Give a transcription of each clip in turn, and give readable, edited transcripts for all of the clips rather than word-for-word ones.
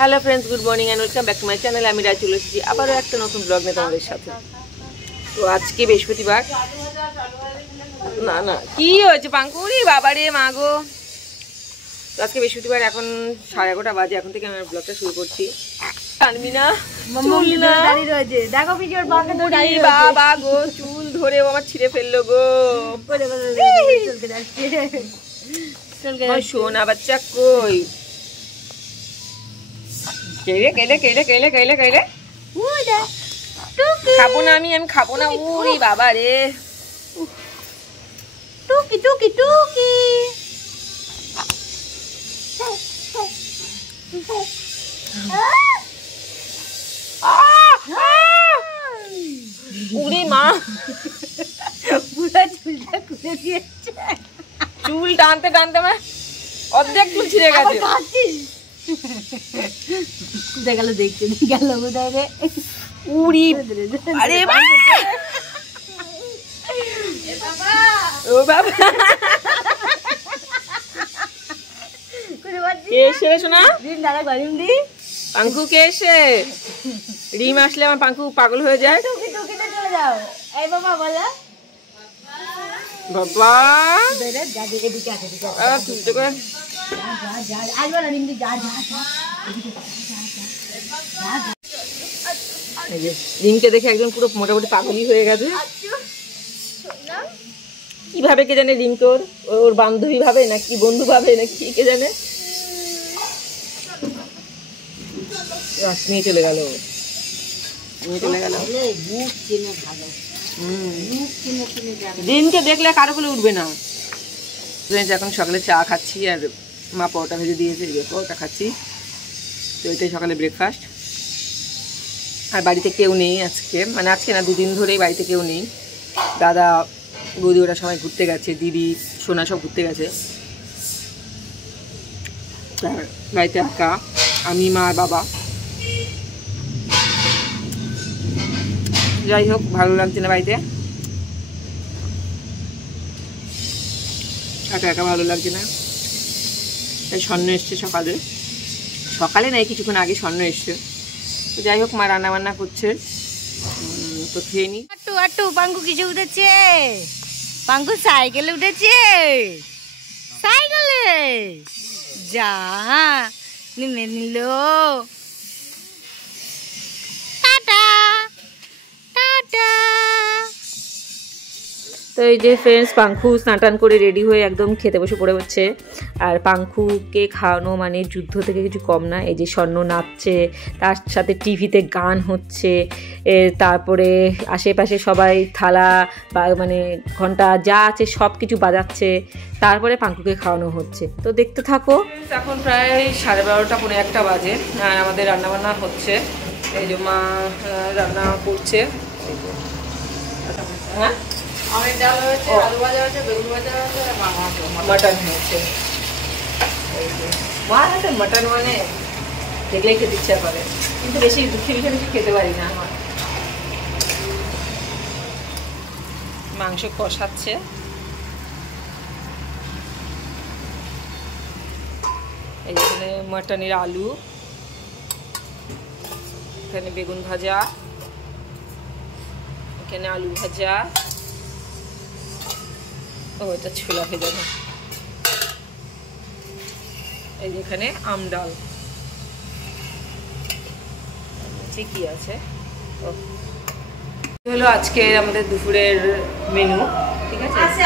Hello friends, good morning and welcome back to my channel. আমি রায় চলে এসেছি আবারও একটা নতুন ব্লগ নিয়ে তোমাদের সাথে। তো আজকে বৃহস্পতিবার। না না কি হয়েছে পাঙ্কুরি বাবা রে মাগো। তো আজকে বৃহস্পতিবার, এখন 11:30 বাজে। এখন থেকে আমি ব্লগটা শুরু করছি। জানবি না চুল না দাঁড়িয়ে রয়েছে, দেখো ভিডিওর বাঁকে তো দাঁড়িয়ে বাবা গো, চুল ধরে আমার ছিঁড়ে ফেললো গো। চলকে যাচ্ছে চলকে সোনা বাচ্চা কই কেলে কেলে কেলে কেলে কেলে কেলে খাবো না আমি খাবো না। উরি বাবা রে টুকি টুকি টুকি উরি মা পুরা চুলটা খুলে দিয়েছে। চুল টানতে টানতে আমার অর্ধেক চুল ছিঁড়ে গেছে। কোথায় গেল দেখতে গেল কোথায় রে উড়ি। আরে ও বাবা কে এসে শোনা রিম দাঁড়া গরিম দি পাঙ্কু কে এসে। রিম আসলে আমার পাঙ্কু পাগল হয়ে যায়। টুকি টুকিতে চলে যাও। এই বাবা বলো বাবা বেরে যা এদিকে আসে এদিকে তুই তো করে রিমকে দেখে একজন পুরো মোটামুটি পাগলই হয়ে গেছে। কিভাবে কে জানে রিম তোর ওর বান্ধবী ভাবে নাকি বন্ধু ভাবে নাকি কে জানে। নিয়ে চলে গেল রিমকে দেখলে কারো কোলে উঠবে না। এখন সকালে চা খাচ্ছি আর মা পরোটা ভেজে দিয়েছে, পরোটা খাচ্ছি। তো এটাই সকালে ব্রেকফাস্ট। আর বাড়িতে কেউ নেই আজকে, মানে আজকে না দুদিন ধরেই বাড়িতে কেউ নেই। দাদা বৌদি ওরা সবাই ঘুরতে গেছে, দিদি সোনা সব ঘুরতে গেছে। আর বাড়িতে একা আমি মা আর বাবা। যাই হোক ভালো লাগছে না বাড়িতে, একা একা ভালো লাগছে না। তাই স্বর্ণ এসছে সকালে নাই কিছুক্ষণ আগে স্বর্ণ এসছে। তো যাই হোক মা রান্না বান্না করছে, তো খেয়ে নি। আট্টু আট্টু পাঙ্কু কিছু উঠেছে, পাঙ্কু সাইকেলে উঠেছে। সাইকেলে যা নেমে নিল। Tata tata. তো এই যে ফ্রেন্ডস, পাঙ্কু স্নান টান করে রেডি হয়ে একদম খেতে বসে পড়ে হচ্ছে। আর পাঙ্কুকে খাওয়ানো মানে যুদ্ধ থেকে কিছু কম না। এই যে স্বর্ণ নাচছে, তার সাথে টিভিতে গান হচ্ছে, তারপরে আশেপাশে সবাই থালা বা মানে ঘন্টা যা আছে সব কিছু বাজাচ্ছে, তারপরে পাঙ্কুকে খাওয়ানো হচ্ছে। তো দেখতে থাকো। এখন প্রায় 12:30 পৌনে 1 বাজে আর আমাদের রান্নাবান্না হচ্ছে। এই যে মা রান্না করছে। হ্যাঁ মটন হয়েছে। মার হাতে মটন মানে দেখলেই খেতে ইচ্ছা করে, কিন্তু বেশি বেশি খেতে পারি না। আমার মাংস কষাচ্ছে। এইখানে মটনের আলু, এখানে বেগুন ভাজা, এখানে আলু ভাজা, ও এটা ছোলা ভেজা, এই যে এখানে আম ডাল। কি আছে হলো আজকে আমাদের দুপুরের মেনু, ঠিক আছে।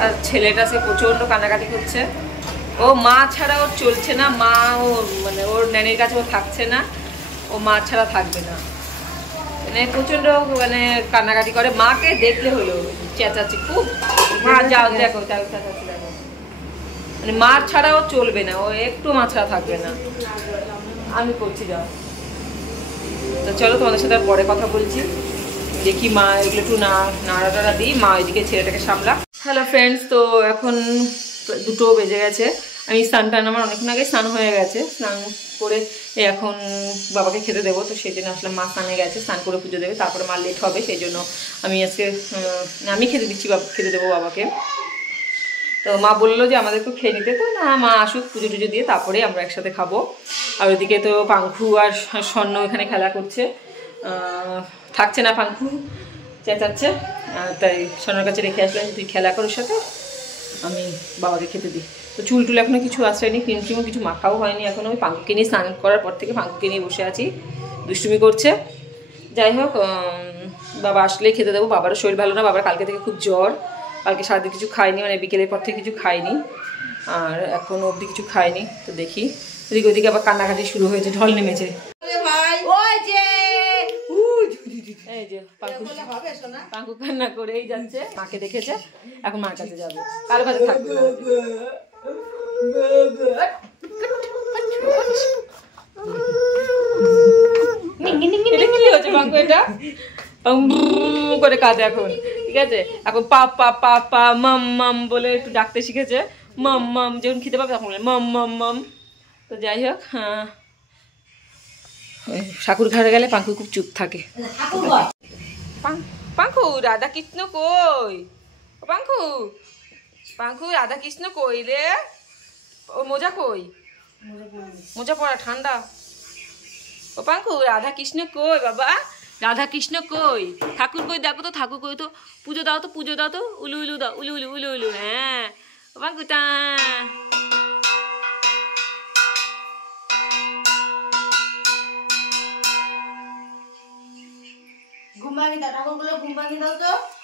আর ছেলেটা সে প্রচন্ড কান্নাকাটি করছে। ও মা ছাড়া ওর চলছে না, মা ও মানে ওর ন্যানির কাছে ও থাকছে না, ও মা ছাড়া থাকবে না। মানে প্রচন্ড মানে কান্নাকাটি করে, মাকে দেখলে হলো চেঁচাচ্ছি খুব। মা যাও দেখো চেঁচাচ্ছি দেখো, মানে মা ছাড়াও চলবে না, ও একটু মা ছাড়া থাকবে না। আমি করছি যাও। তো চলো তোমাদের সাথে পরে কথা বলছি। দেখি মা এগুলো একটু নাড়াটাড়া দিই, মা ওইদিকে ছেলেটাকে সামলা। হ্যালো ফ্রেন্ডস, তো এখন 2টো বেজে গেছে। আমি স্নান টান আমার অনেকক্ষণ আগে স্নান হয়ে গেছে। স্নান করে এখন বাবাকে খেতে দেবো, তো সেই জন্য আসলাম। মা স্নানে গেছে, স্নান করে পুজো দেবে, তারপরে মা লেট হবে, সেই জন্য আমি আজকে আমি খেতে দিচ্ছি, খেতে দেবো বাবাকে। তো মা বললো যে আমাদেরকে খেয়ে নিতে, তো না মা আসুক পুজো টুজো দিয়ে তারপরে আমরা একসাথে খাবো। আর ওইদিকে তো পাঙ্খু আর স্বর্ণ এখানে খেলা করছে, থাকছে না পাঙ্খু, চেঁচাচ্ছে, তাই স্বর্ণর কাছে রেখে আসলাম, তুই খেলা করার সাথে, আমি বাবাকে খেতে দিই। তো চুল টুল এখনও কিছু আশ্রয়নি, ক্রিম ট্রিমও কিছু মাখাও হয়নি এখনও। ওই পাঙ্কুকে নিয়ে স্নান করার পর থেকে পাঙ্কুকে নিয়ে বসে আছি, দুষ্টুমি করছে। যাই হোক, বাবা আসলেই খেতে দেবো। বাবারও শরীর ভালো না, বাবার কালকে থেকে খুব জ্বর, কালকে সারাদিন কিছু খায়নি, মানে বিকেলের পর থেকে কিছু খায়নি, আর এখনও অবধি কিছু খায়নি। তো দেখি ওদিকে ওদিকে আবার কান্নাকাটি শুরু হয়েছে, ঢল নেমেছে। এই যে পাঙ্কু কান্না করেই যাচ্ছে, মাকে দেখেছে, এখন মার কাছে যাবে, কারো কাছে থাকবে না। কি হচ্ছে পাঙ্কু, এটা করে কাঁদে এখন, ঠিক আছে? এখন পা পা পা পা মাম মাম বলে একটু ডাকতে শিখেছে, মাম মাম, যখন খেতে পাবে তখন বলে মাম মাম মাম। তো যাই হোক, হ্যাঁ, ঠাকুর ঘরে গেলে পাঙ্কু খুব চুপ থাকে। পাঙ্কু রাধা কৃষ্ণ কই? পাঙ্কু, পাঙ্কু রাধা কৃষ্ণ কই রে? ও মোজা কই? মোজা পড়া ঠান্ডা। ও পাঙ্কু রাধা কৃষ্ণ কই বাবা? রাধা কৃষ্ণ কই? ঠাকুর কই দেখো তো, ঠাকুর কই তো, পুজো দাও তো, পুজো দাও তো, উলু উলু দাও, উলু উলু উলু উলু। হ্যাঁ ও পাঙ্কু, টা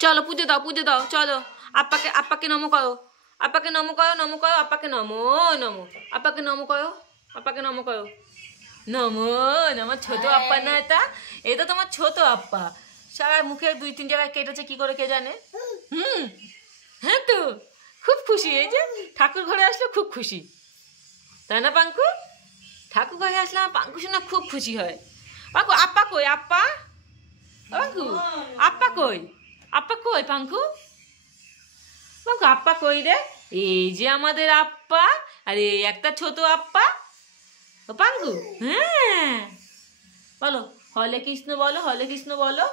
চলো পুজো দাও, পুজো দাও, চলো। আপ্পাকে, আপ্পাকে নমো করো, আপ্পাকে নমো করো, নমো করো, আপ্পাকে নমো নমো, আপ্পাকে নমো করো, আপ্পাকে নমো করো, নমো নমো। ছোট আপ্পা না এটা, এটা তোমার ছোট আপ্পা, সারা মুখে 2-3 জায়গায় কেটেছে, কি করে কে জানে। হ্যাঁ তো খুব খুশি, এই যে ঠাকুর ঘরে আসলে খুব খুশি, তাই না পাঙ্কু? ঠাকুর ঘরে আসলে আমার পাঙ্কু শোনা খুব খুশি হয়। পাঙ্কু আপ্পা কই? আপ্পা, পাঙ্কু আপ্পা কই? আপ্পা কই পাঙ্কু? পাঙ্কু আপ্পা কই রে? এই যে আমাদের আপ্পা, আর এই একটা ছোট আপ্পা। ও পাঙ্কু, হ্যাঁ বলো হরে কৃষ্ণ, বলো হরে কৃষ্ণ বলো।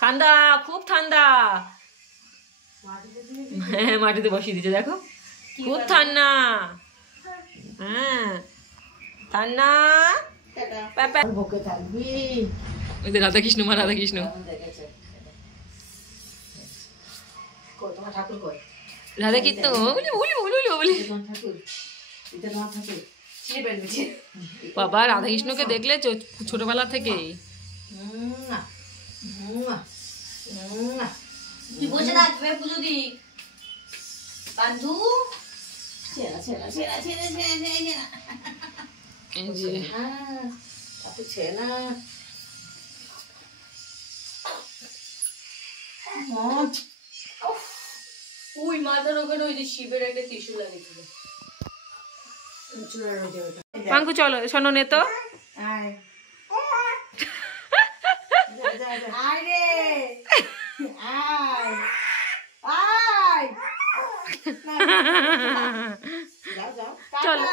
ঠান্ডা, খুব ঠান্ডা। হ্যাঁ মাটিতে বসিয়ে দিচ্ছে, দেখো খুব ঠান্ডা। হ্যাঁ ঠান্ডা। রাধা কৃষ্ণ, মা রাধা কৃষ্ণ। রাধা কৃষ্ণ বাবা, রাধা কৃষ্ণকে দেখলে ছোটবেলা থেকে ওই মাথার ওখানে ওই যে শিবের একটা ত্রিশূল লাগিয়েছিল। পাঙ্কু চলো, শোনো নে তো। চলো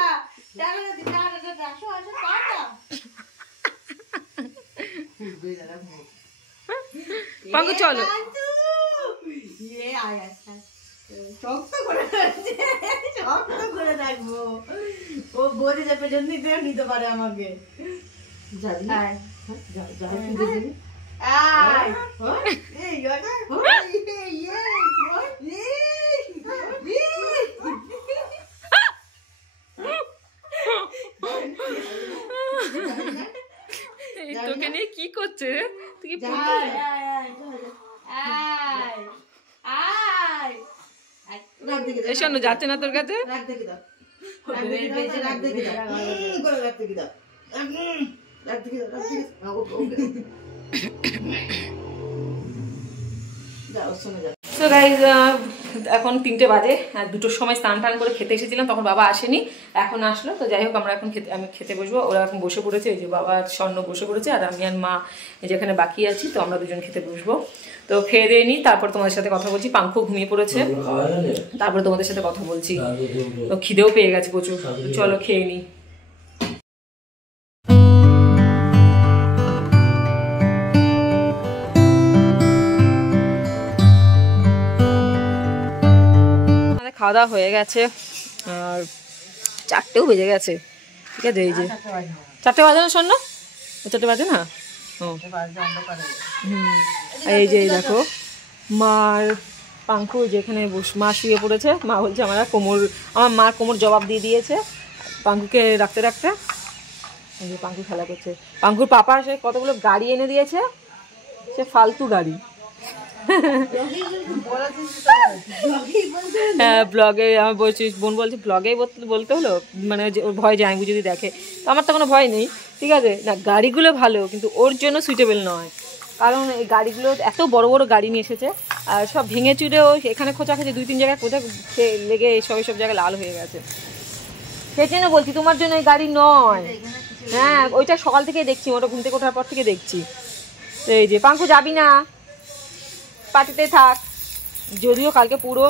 পাঙ্কু চলো। শক্ত করে রাখবো, ও বলে যাবে নিতে পারে আমাকে। তোকে নিয়ে কি করছে? তুই কি শোনো, যাচ্ছে না তোর কাছে? So guys, এখন 3টে বাজে, আর 2টোর সময় স্নান টান করে খেতে এসেছিলাম, তখন বাবা আসেনি, এখন আসলো। তো যাই হোক, আমরা এখন আমি খেতে বসবো। ওরা এখন বসে পড়েছে, এই যে বাবা স্বর্ণ বসে পড়েছে, আর আমি আর মা যেখানে বাকি আছি, তো আমরা দুজন খেতে বসবো। তো খেয়ে দিয়ে নিই, তারপর তোমাদের সাথে কথা বলছি। পাঙ্কু ঘুমিয়ে পড়েছে, তারপরে তোমাদের সাথে কথা বলছি। তো খিদেও পেয়ে গেছে প্রচুর, চলো খেয়ে নিই। খাওয়া দাওয়া হয়ে গেছে, আর 4টেও বেজে গেছে। ঠিক আছে। এই যে 4টে বাজে না স্বর্ণ, 4টে বাজে না। ও এই যে দেখো মার পাঙ্কু যেখানে মা শুয়ে পড়েছে। মা বলছে আমার মার কোমর জবাব দিয়ে দিয়েছে পাঙ্কুকে রাখতে রাখতে। এই যে পাঙ্কু খেলা করছে। পাঙ্কুর পাপা সে কতগুলো গাড়ি এনে দিয়েছে, সে ফালতু গাড়ি। হ্যাঁ ব্লগে আমার বলছি, বোন বলছে ব্লগেই বলতে হলো, মানে ওর ভয় যায় আমি যদি দেখে। তো আমার তো কোনো ভয় নেই, ঠিক আছে না। গাড়িগুলো ভালো কিন্তু ওর জন্য সুইটেবল নয়, কারণ এই গাড়িগুলো এত বড় বড় গাড়ি নিয়ে এসেছে আর সব ভেঙে চুড়েও এখানে খোঁচা খেয়েছে, 2-3 জায়গায় খোঁচা লেগে সব জায়গায় লাল হয়ে গেছে। সেই জন্য বলছি তোমার জন্য এই গাড়ি নয়। হ্যাঁ ওইটা সকাল থেকে দেখছি, ওটা ঘুম থেকে ওঠার পর থেকে দেখছি। তো এই যে পাঙ্কু যাবি না, পার্টিতে থাক। যদিও কালকে পুরো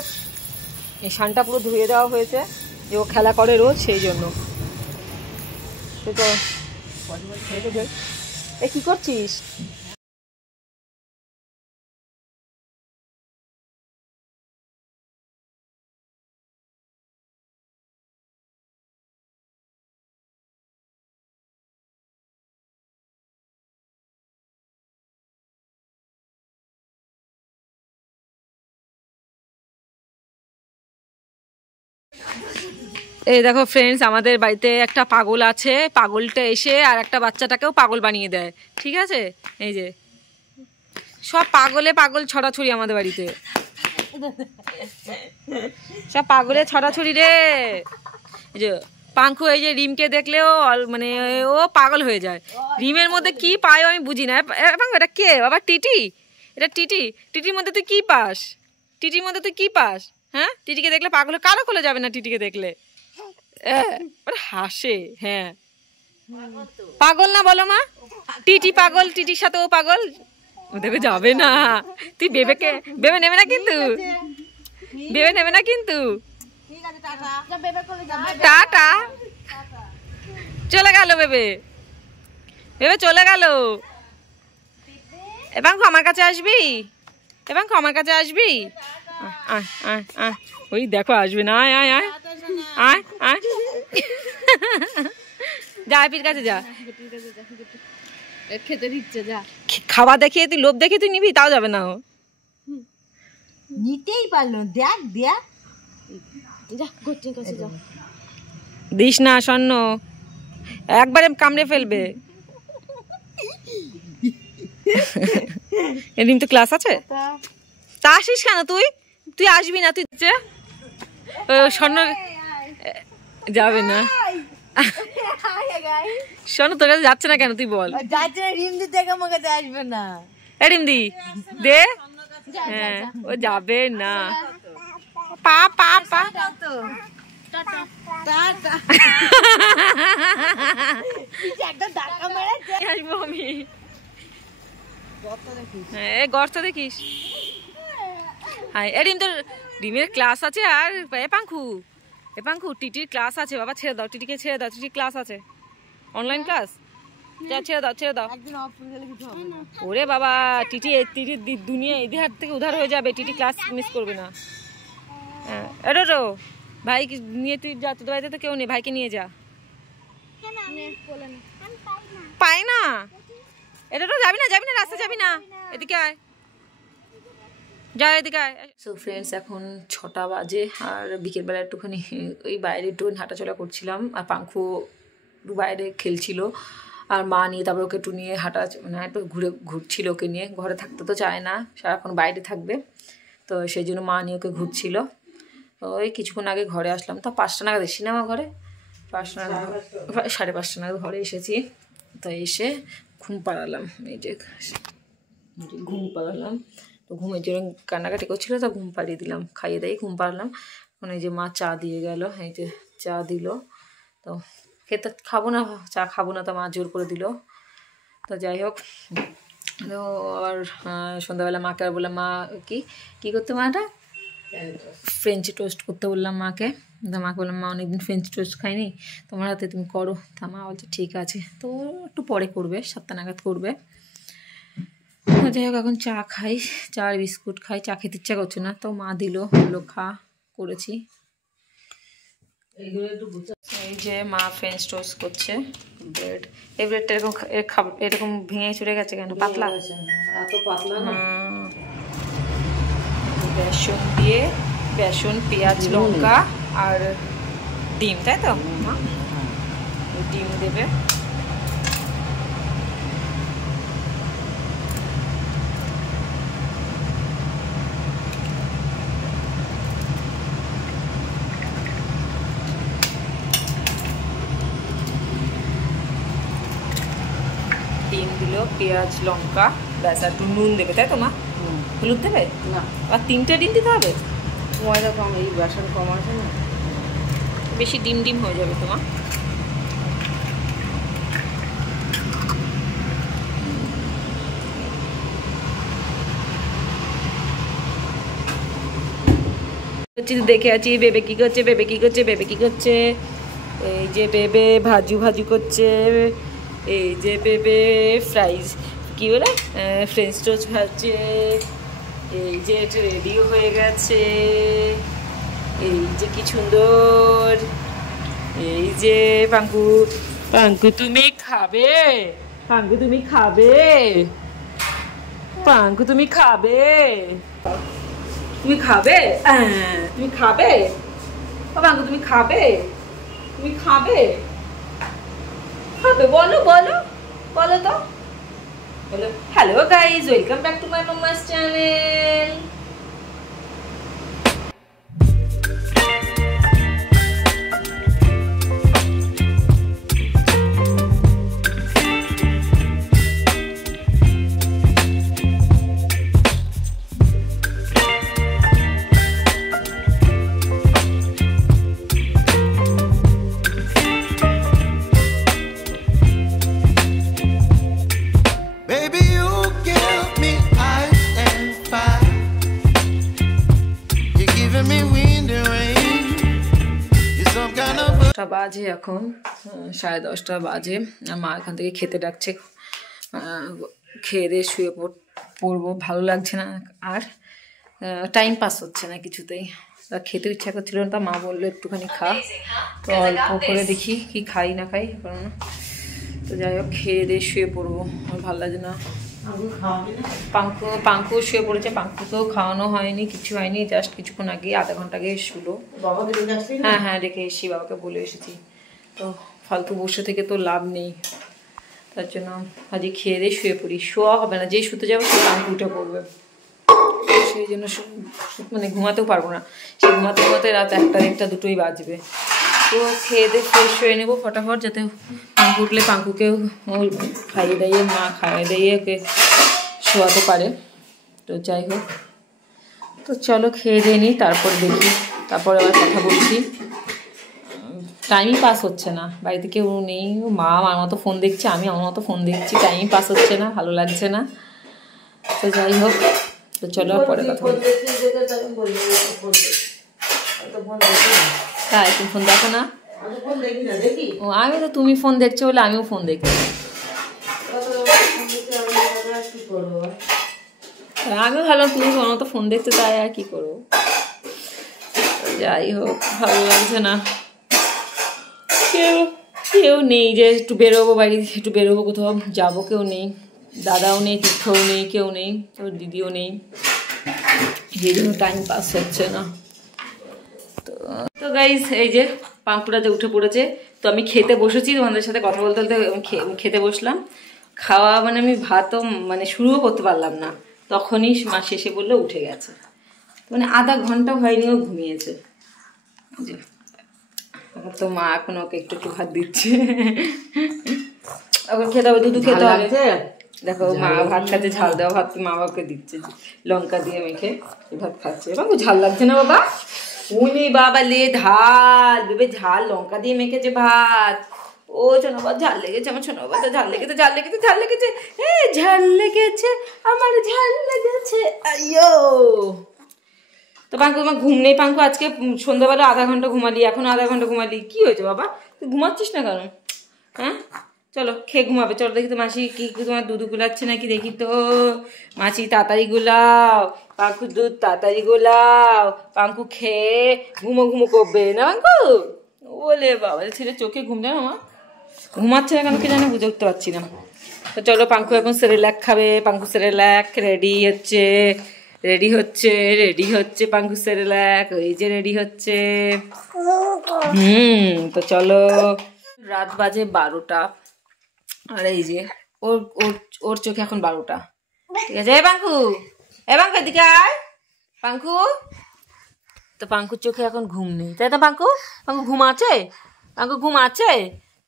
এই শানটা পুরো ধুয়ে দেওয়া হয়েছে, যে ও খেলা করে রোজ, সেই জন্য। তো এ কি করছিস? এই দেখো ফ্রেন্ডস, আমাদের বাড়িতে একটা পাগল আছে। পাগলটা এসে আর একটা বাচ্চাটাকেও পাগল বানিয়ে দেয়, ঠিক আছে। এই যে সব পাগল ছড়াছড়ি আমাদের বাড়িতে, সব পাগলে ছড়াছড়ি রে। এই যে পাঙ্কু এই যে রিমকে দেখলেও মানে ও পাগল হয়ে যায়। রিমের মধ্যে কি পায় আমি বুঝি না। এটা কে বাবা? টিটি, এটা টিটি। টিটির মধ্যে তুই কি পাস? টিটির মধ্যে তুই কি পাস? হ্যাঁ টিটিকে দেখলে পাগল, কারো কোলে যাবে না টিটিকে দেখলে। হাসে। হ্যাঁ পাগল না বলো মা? টিটি পাগল, টিটির সাথে ও পাগল। ওদেরকে যাবে না। তুই বেবে নেবে না কিন্তু, বেবে নেবে না কিন্তু। টাটা, চলে গেল বেবে চলে গেল। এবার আমার কাছে আসবি, এবার আমার কাছে আসবি। ওই দেখো আসবে না। আয় আয় আয় আয় আয়, যা আপির কাছে যা, খেতে দিচ্ছে যা। খাওয়া দেখিয়ে তুই, লোভ দেখিয়ে তুই নিবি, তাও যাবে না। ও নিতেই পারলো, দেখ দেখ যা, গোচ্ছের কাছে যা। দিস না স্বর্ণ, একবারে কামড়ে ফেলবে। এদিন তো ক্লাস আছে, তা আসিস কেন তুই? তুই আসবি না, তুই স্বর্ণ যাবে না। স্বর্ণ তোর কাছে যাচ্ছে না কেন তুই বল? যাচ্ছে না, রিমদি থেকে আমার কাছে আসবে না। রিমদি দে। হ্যাঁ ও যাবে না। পা পা পা আসবো আমি। হ্যাঁ গর্ত দেখিস। হ্যাঁ রিম, তোর রিমের ক্লাস আছে। আর পাঙ্কু টিটির ক্লাস আছে বাবা, ছেড়ে দাও টিটিকে, ছেড়ে দাও। টিটির ক্লাস আছে, অনলাইন ক্লাস। ছেড়ে দাও। ওরে বাবা, টিটির দুনিয়া ইতিহাস থেকে উদ্ধার হয়ে যাবে। টিটি ক্লাস মিস করবে না। হ্যাঁ এটা তো ভাই নিয়ে তুই যা, তোদের বাড়িতে তো কেউ নেই, ভাইকে নিয়ে যা। পাই না, এটা তো যাবি না, রাস্তা যাবি না, এদিকে আয়, যা এদিকে আয়। সো ফ্রেন্ডস, এখন 6টা বাজে আর বিকেলবেলা একটুখানি ওই বাইরে একটুখানি হাঁটাচলা করছিলাম। আর পাঙ্কু বাইরে খেলছিল, আর মা নিয়ে তারপর ওকে একটু নিয়ে মানে একটু ঘুরছিল ওকে নিয়ে। ঘরে থাকতে তো চায় না, সারাক্ষণ বাইরে থাকবে, তো সেই জন্য মা নিয়ে ওকে ঘুরছিল। ওই কিছুক্ষণ আগে ঘরে আসলাম, তো 5টা নাগাদ এসেছি না আমার ঘরে, 5টা নাগাদ, 5:30 নাগাদ ঘরে এসেছি। তো এসে ঘুম পাড়ালাম, এই যে ঘুম পাড়ালাম। তো ঘুমের জন্য কান্নাকাটি করছিল, তো ঘুম পাড়িয়ে দিলাম, খাইয়ে দিয়ে ঘুম পাড়ালাম। এখন এই যে মা চা দিয়ে গেল, এই যে চা দিল। তো খাবো না, চা খাবো না, তো মা জোর করে দিল। তো যাই হোক, তো আর সন্ধ্যাবেলা মাকে আর বললাম, মা কি করতে, মাটা ফ্রেঞ্চ টোস্ট করতে বললাম মাকে। তো মাকে বললাম, মা অনেকদিন ফ্রেঞ্চ টোস্ট খাইনি, তোমার হাতে তুমি করো। তা মা বলছে ঠিক আছে। তো একটু পরে করবে, 7টা নাগাদ করবে। যাই হোক, এখন চা খাই, চা আর বিস্কুট খাই। চা খেতে ইচ্ছা করছে না, তো মা দিল, বললো খা, করেছি। এই যে মা ফ্রেঞ্চ টোস্ট করছে ব্রেড। এই ব্রেডটা এরকম ভেঙে চুরে গেছে কেন? পাতলা, এত পাতলা না। বেসন দিয়ে, বেসন, পেঁয়াজ, লঙ্কা আর ডিম, তাই তো মা? ডিম দেবে। ডিম দিল, পেঁয়াজ, লঙ্কা, ব্যাস একটু নুন দেবে, তাই তো মা? হলুদ দেবে না, আর 3টে ডিম দিতে হবে। ময়দা কম, এই বেসন কম আছে না, বেশি ডিম ডিম হয়ে যাবে তোমার। দেখে আছি বেবে কি করছে, বেবে কি করছে, বেবে কি করছে। এই যে বেবে ভাজু ভাজু করছে, এই যে বেবে ফ্রাইজ কি বলে ফ্রেঞ্চ টোস্ট ভাজছে। এই যে এটা রেডিও হয়ে গেছে, এই যে কি সুন্দর। এই যে পাঙ্কু, পাঙ্কু তুমি খাবে? পাঙ্কু তুমি খাবে? পাঙ্কু তুমি খাবে? তুমি খাবে? তুমি খাবে? পাঙ্কু তুমি খাবে? তুমি খাবে? খাবে বলো, বলো, বলো তো, বলো। Hello guys, welcome back to my mamma's channel. বাজে এখন 10:30 বাজে। মা এখান থেকে খেতে ডাকছে, খেয়ে দিয়ে শুয়ে পড়বো। ভালো লাগছে না আর টাইম পাস হচ্ছে না কিছুতেই। খেতে ইচ্ছা করছিল না, তা মা বললো একটুখানি খা, তো অল্প করে দেখি কি খাই না খাই এখন। তো যাই হোক খেয়ে দিয়ে শুয়ে পড়বো, আমার ভালো লাগছে না। পাঙ্কু শুয়ে পড়েছে, পাঙ্কুকেও খাওয়ানো হয়নি, কিছু হয়নি, জাস্ট কিছুক্ষণ আগে আধা ঘন্টা আগে শুলো। হ্যাঁ হ্যাঁ রেখে এসেছি, বাবাকে বলে এসেছি। তো ফালতু বসে থেকে তো লাভ নেই, তার জন্য আজকে খেয়ে দিয়ে শুয়ে পড়ি। শোয়া হবে না, যেই শুতে যাবো সেই পাঙ্কু উঠে পড়বে, সেই জন্য মানে ঘুমাতেও পারবো না। সেই ঘুমাতে ঘুমাতে রাত 1টা 1টা 2টোই বাজবে। তো খেয়ে দিয়ে ফ্রেশ হয়ে নেবো ফটাফট, যাতে পাঙ্কু উঠলে পাঙ্কুকেও খাইয়ে দাইয়ে, মা খাইয়ে দাইয়ে ওকে শোয়াতে পারে। তো যাই হোক, তো চলো খেয়ে দিয়ে নিই, তারপর দেখি, তারপর আবার কথা বলছি। টাইমই পাস হচ্ছে না, বাড়িতে কেউ নেই। মা আমার মতো ফোন দেখছে, আমি আমার মতো ফোন দেখছি, টাইমই পাস হচ্ছে না, ভালো লাগছে না। তো যাই হোক, তো চলো পরে কথা বলি। তাই তুমি ফোন দেখো না? ও আমি তো, তুমি ফোন দেখছো বলে আমিও ফোন দেখছি। আমিও ভালো, তুমি তোমার মতো ফোন দেখতে, তাই আর কি করবো। যাই হোক ভালো লাগছে না, কেউ নেই যে একটু বেরোবো, বাড়ি একটু বেরোবো, কোথাও যাবো, কেউ নেই। দাদাও নেই, তীর্থও নেই, কেউ নেই, তোর দিদিও নেই, সেই জন্য টাইম পাস হচ্ছে না। তো গাইস এই যে পাঙ্কুটা যে উঠে পড়েছে, তো আমি খেতে বসেছি, তোমাদের সাথে কথা বলতে বলতে খেতে বসলাম। খাওয়া মানে আমি ভাতও মানে শুরুও করতে পারলাম না, তখনই মা শেষে বললে উঠে গেছে। মানে আধা ঘন্টা হয়নি ও ঘুমিয়েছে। তো মা এখন ওকে একটু একটু ভাত দিচ্ছে, এখন খেতে হবে, দুধ খেতে হবে। দেখো মা ভাত খাচ্ছে, ঝাল দেওয়া ভাত মা বাবাকে দিচ্ছে, লঙ্কা দিয়ে মেখে ভাত খাচ্ছে। বাবু ঝাল লাগছে না বাবা? উনি বাবা লে ঝাল, ভেবে ঝাল লঙ্কা দিয়ে মেখেছে ভাত। ও ছোট বাবা ঝাল লেগেছে, আমার ছোট বাবা ঝাল লেগেছে, ঝাল লেগেছে, ঝাল লেগেছে, ঝাল লেগেছে, আমার ঝাল লেগেছে, আইয়ো। তো পাঙ্কু আমার ঘুম নেই। পাঙ্কু আজকে সন্ধ্যাবেলা আধা ঘন্টা ঘুমালি, এখন আধা ঘন্টা ঘুমালি, কি হয়েছে বাবা? তুই ঘুমাচ্ছিস না কেন? হ্যাঁ চলো খেয়ে ঘুমাবে, চলো দেখি তো মাসি কি তোমার দুধ গুলাচ্ছে নাকি, দেখি তো। মাসি তাড়াতাড়ি গুলাও, পাঙ্কু দুধ তাড়াতাড়ি গুলাও, পাঙ্কু খেয়ে ঘুমো ঘুমো করবে না পাঙ্কু? ওলে বাবা, ছেলে চোখে ঘুম যায় না, ঘুমাচ্ছে না কেন কি জানি বুঝে উঠতে পারছি না। তো চলো, পাঙ্কু এখন সেরেল্যাক খাবে। পাঙ্কু সেরেল্যাক রেডি হচ্ছে, রেডি হচ্ছে, রেডি হচ্ছে পাঙ্কু সেরেল্যাক, ওই যে রেডি হচ্ছে। তো চলো, রাত বাজে 12টা, আর এই যে ওর ওর ওর চোখে এখন 12টা। ঠিক আছে, এ পাঙ্কু, এ পাঙ্কু এদিকে আয়। পাঙ্কু, তো পাঙ্কুর চোখে এখন ঘুম নেই, তাই তো পাঙ্কু? পাঙ্কু ঘুম আছে? পাঙ্কু ঘুম আছে?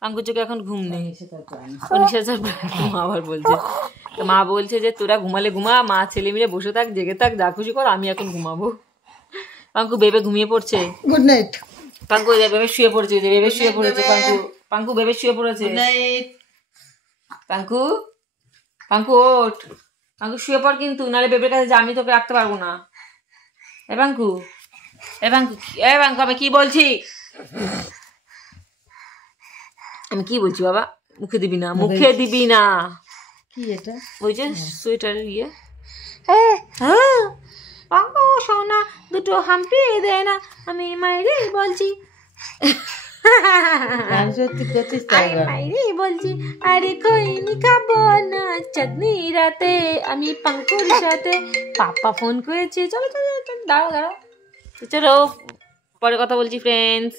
পাঙ্কুর চোখে এখন ঘুম নেই। মা আবার বলছে, তো মা বলছে যে তোরা ঘুমালে ঘুমা, মা ছেলে মিলে বসে থাক, জেগে থাক, যা খুশি কর, আমি এখন ঘুমাবো। পাঙ্কু বেবে ঘুমিয়ে পড়ছে। Good night. পাঙ্কু বেবে শুয়ে পড়েছে, বেবে শুয়ে পড়েছে। পাঙ্কু, পাঙ্কু বেবে শুয়ে পড়েছে। পাঙ্কু, পাঙ্কু ওঠ, পাঙ্কু শুয়ে পড় কিন্তু, নাহলে বেবের কাছে যে আমি তোকে রাখতে পারবো না। এ পাঙ্কু, এ পাঙ্কু, এ পাঙ্কু, আমি কি বলছি, আমি কি বলছি বাবা? মুখে দিবি না, মুখে দিবি না। কি এটা? ওই যে সোয়েটারের ইয়ে। হ্যাঁ হ্যাঁ, পাঙ্কু সোনা দুটো হাম্পি দে না, আমি মাইরে বলছি। সত্যি করছিস তাই? মাইরে বলছি, আরে কইনি খাবো না চাঁদনি রাতে, আমি পাঙ্কুর সাথে। পাপা ফোন করেছে, চলো চলো চলো, দাঁড়াও দাঁড়াও, চলো পরে কথা বলছি ফ্রেন্ডস।